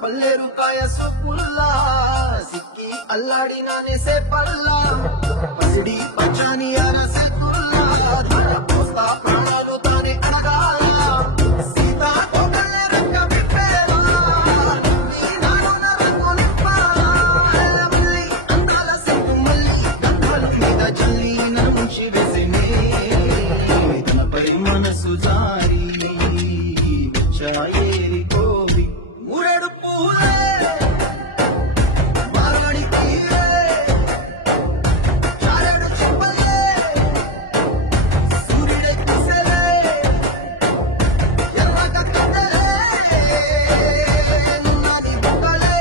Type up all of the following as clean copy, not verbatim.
పల్లెరుకాయ సుపుల్లా సిక్కి అల్లాడినానే సే పల్లా పసిడి పచ్చని అరసెకుల్లా తన పోస్తా ప్రాణాలు తానే అడగాల సీతా కోకళ్ళ రంగ విప్పేవా నీ నాన్న రంగు నిప్పాలా మల్లి అందాల సిగ్గు మల్లి గంధాల మీద జల్లి నన్నుంచి వేసినే తనపై మనసు జారి చాయేరి కోవి మురడు పూలే మారాణి తీరే చారడు చెప్పలే సూర్యుడే కుసలే ఎర్రగ కట్టలే నున్నది బుక్కలే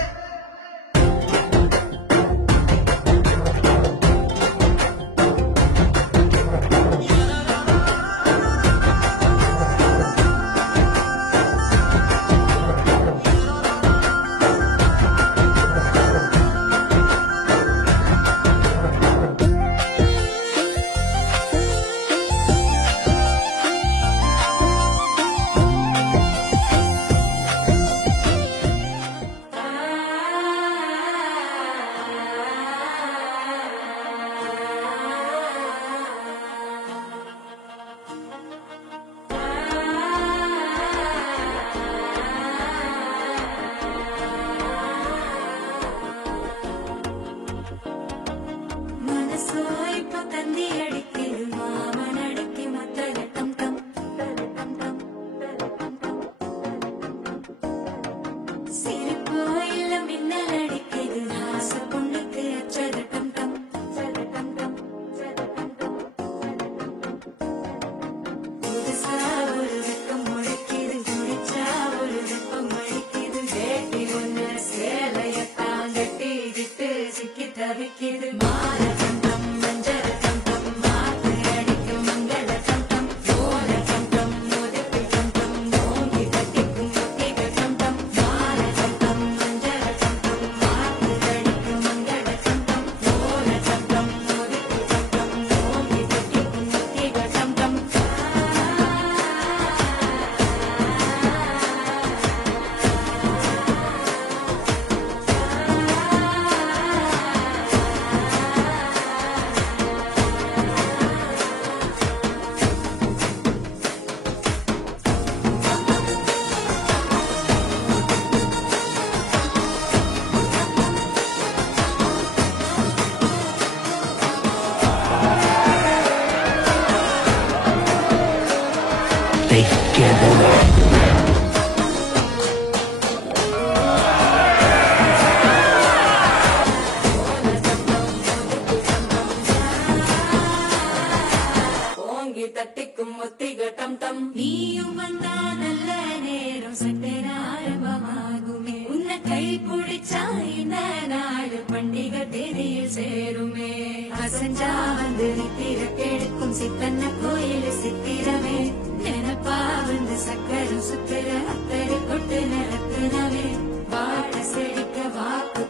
தட்டிக்கும் ஒத்திகட்டம் தம் நீயும் வந்தா நல்ல நேரம் சட்டை ஆரம்பமாகுமே உன்னை கை பிடிச்சா இந்த நாடு பண்டிகை தேதியில் சேருமே அசஞ்சா வந்து நித்திர கெடுக்கும் சித்தன்ன கோயில் சித்திரமே நினப்பா வந்து சக்கரம் சுத்திர அத்தரை கொட்டு நிறத்துனவே வாழ செழிக்க வாக்கு